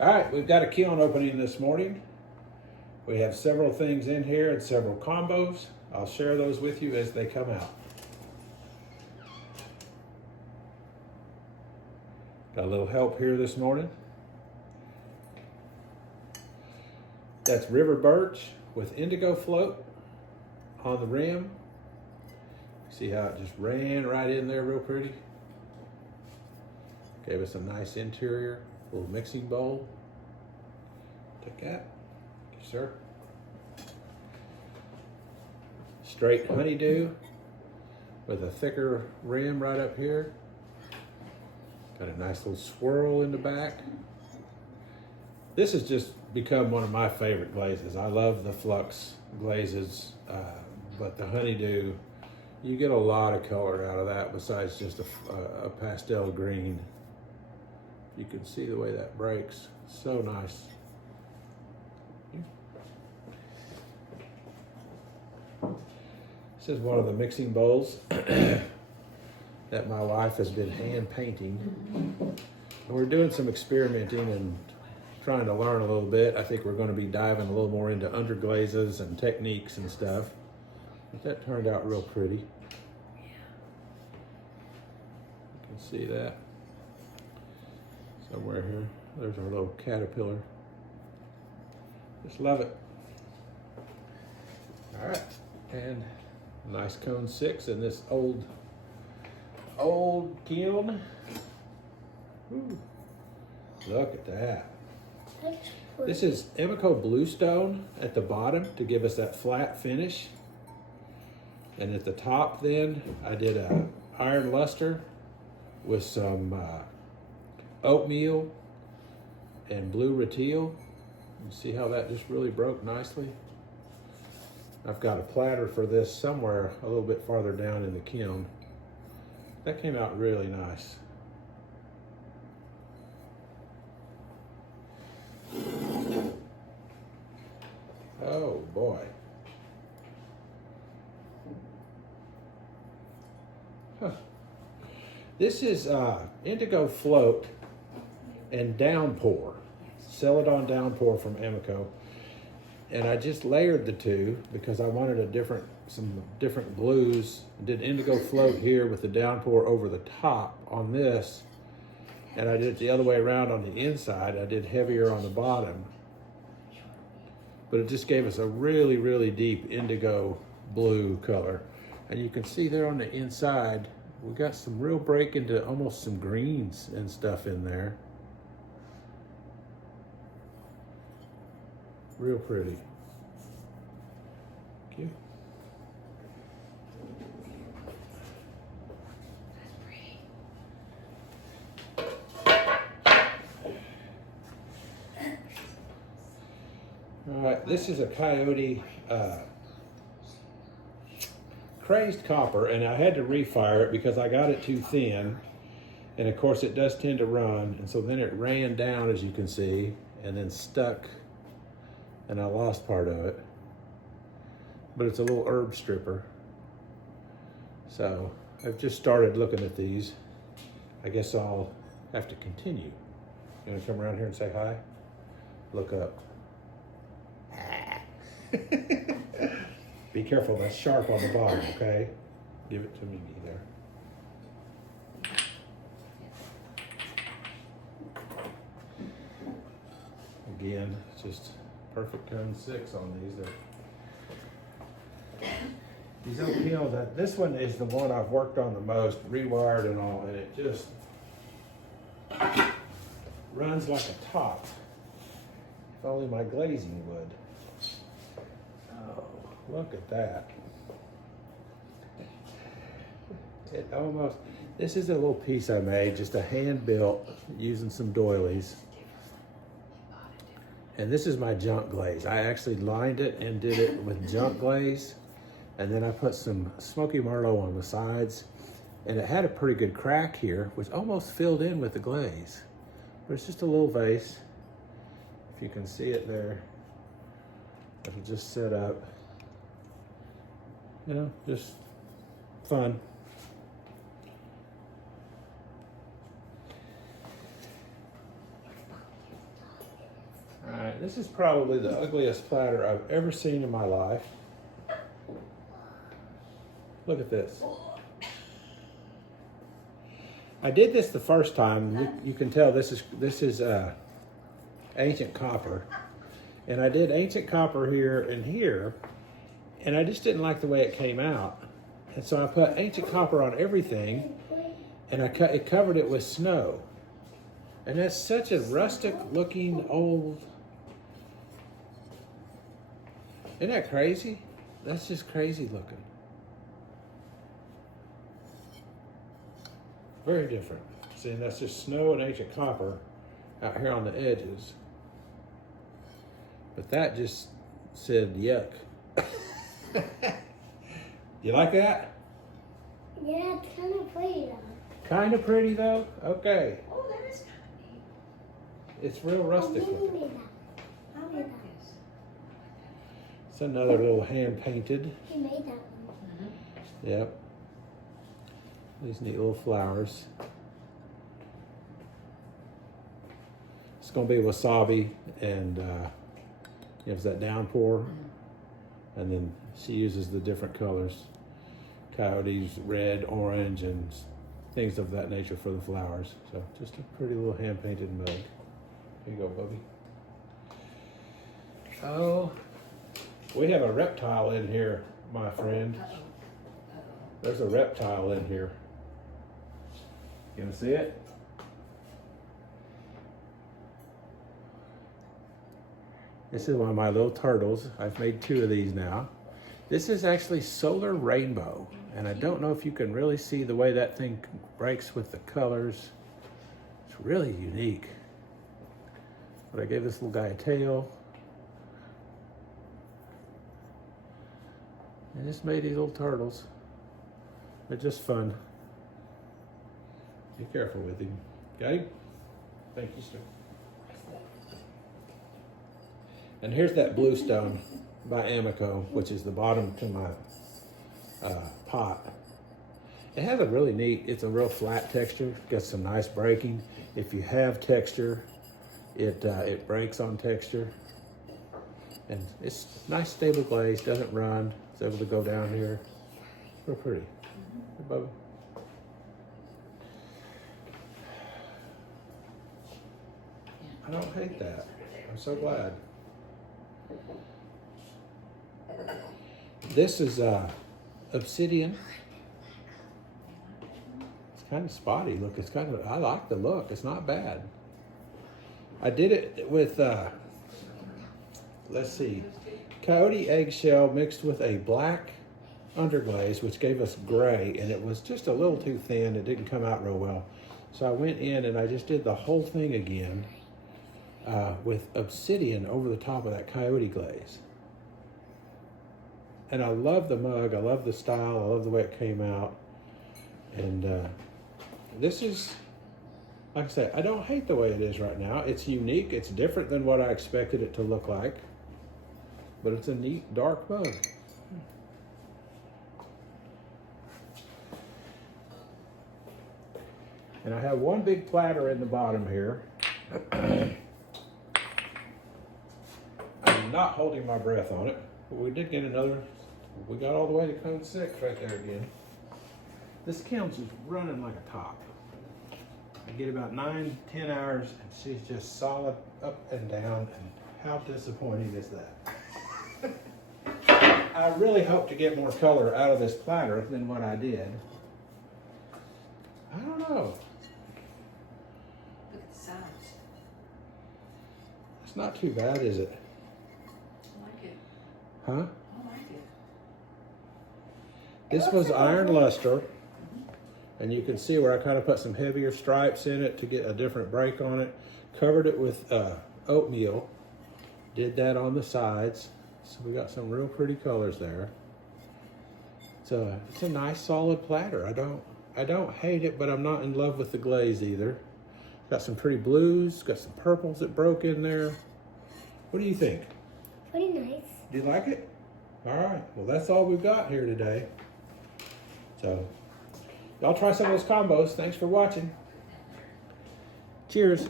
All right, we've got a kiln opening this morning. We have several things in here and several combos. I'll share those with you as they come out. Got a little help here this morning. That's river birch with indigo float on the rim. See how it just ran right in there real pretty? Gave us a nice interior, little mixing bowl. Take that, thank you, sir. Straight honeydew with a thicker rim right up here. Got a nice little swirl in the back. This has just become one of my favorite glazes. I love the flux glazes, but the honeydew, you get a lot of color out of that besides just a pastel green. You can see the way that breaks. So nice. This is one of the mixing bowls that my wife has been hand painting. And we're doing some experimenting and trying to learn a little bit. I think we're going to be diving a little more into underglazes and techniques and stuff. But that turned out real pretty. You can see that somewhere here. There's our little caterpillar. Just love it. All right, and nice cone 6 in this old kiln. Ooh, look at that. This is AMACO bluestone at the bottom to give us that flat finish. And at the top then, I did a iron luster with some oatmeal and blue rutile. You see how that just really broke nicely? I've got a platter for this somewhere a little bit farther down in the kiln. That came out really nice. Oh boy. Huh. This is indigo float and downpour. Celadon downpour from AMACO. And I just layered the two because I wanted some different blues. I did indigo float here with the downpour over the top on this. And I did it the other way around on the inside. I did heavier on the bottom. But it just gave us a really, really deep indigo blue color. And you can see there on the inside, we got some real break into almost some greens and stuff in there. Real pretty. Thank you. All right, this is a COYOTE crazed copper, and I had to refire it because I got it too thin. And of course it does tend to run, and so then it ran down, as you can see, and then stuck, and I lost part of it. But it's a little herb stripper. So I've just started looking at these. I guess I'll have to continue. You wanna come around here and say hi? Look up. Be careful, that's sharp on the bottom, okay? Give it to me there. Again, it's just perfect cone 6 on these. These old kilns, this one is the one I've worked on the most, rewired and all, and it just runs like a top. If only my glazing would. Oh, look at that. It almost, this is a little piece I made, just a hand built using some doilies. And this is my junk glaze. I actually lined it and did it with junk glaze. And then I put some smoky Merlot on the sides. And it had a pretty good crack here, which almost filled in with the glaze. But it's just a little vase. If you can see it there. It'll just set up. You know, just fun. right, this is probably the ugliest platter I've ever seen in my life. Look at this. I did this the first time. You can tell this is ancient copper. And I did ancient copper here and here, and I just didn't like the way it came out. And so I put ancient copper on everything, and it covered it with snow. And that's such a rustic looking old. Isn't that crazy? That's just crazy looking. Very different. See, and that's just snow and ancient copper out here on the edges. But that just said yuck. You like that? Yeah, it's kind of pretty though. Kind of pretty though? Okay. Oh, that is kind of neat. It's real rustic Oh, looking. made that. I I made like that. this. It's another little hand painted. He made that one. Yep. These neat little flowers. It's gonna be wasabi and gives that downpour. And then she uses the different colors. Coyotes, red, orange, and things of that nature for the flowers. So just a pretty little hand painted mug. Here you go, Bubby. Oh, we have a reptile in here, my friend. There's a reptile in here. You gonna see it? This is one of my little turtles. I've made 2 of these now. This is actually solar rainbow. And I don't know if you can really see the way that thing breaks with the colors. It's really unique. But I gave this little guy a tail. I just made these little turtles. They're just fun. Be careful with him. Got him? Thank you, sir. And here's that bluestone by AMACO, which is the bottom to my pot. It has a really neat, it's a real flat texture. Got some nice breaking. If you have texture, it breaks on texture. And it's nice stable glaze, doesn't run. It's able to go down here. Real pretty. Hey, Bubba. I don't hate that. I'm so glad. This is obsidian. It's kind of spotty look. It's kind of, I like the look. It's not bad. I did it with, let's see, coyote eggshell mixed with a black underglaze, which gave us gray, and it was just a little too thin. It didn't come out real well. So I went in and I just did the whole thing again with obsidian over the top of that coyote glaze. And I love the mug, I love the style, I love the way it came out. And this is, like I said, I don't hate the way it is right now. It's unique, it's different than what I expected it to look like. But it's a neat, dark mug. And I have one big platter in the bottom here. I'm not holding my breath on it, but we did get another. We got all the way to code 6 right there again. This kiln's just running like a top. I get about 9-10 hours and she's just solid up and down, and how disappointing is that? I really hope to get more color out of this platter than what I did. I don't know. Look at the size. It's not too bad, is it? I like it. Huh? I like it. This was iron luster, and you can see where I kind of put some heavier stripes in it to get a different break on it. Covered it with oatmeal. Did that on the sides. So we got some real pretty colors there. So it's a nice solid platter. I don't hate it, but I'm not in love with the glaze either. Got some pretty blues, got some purples that broke in there. What do you think? Pretty nice. Do you like it? All right, well that's all we've got here today. So y'all try some of those combos. Thanks for watching. Cheers.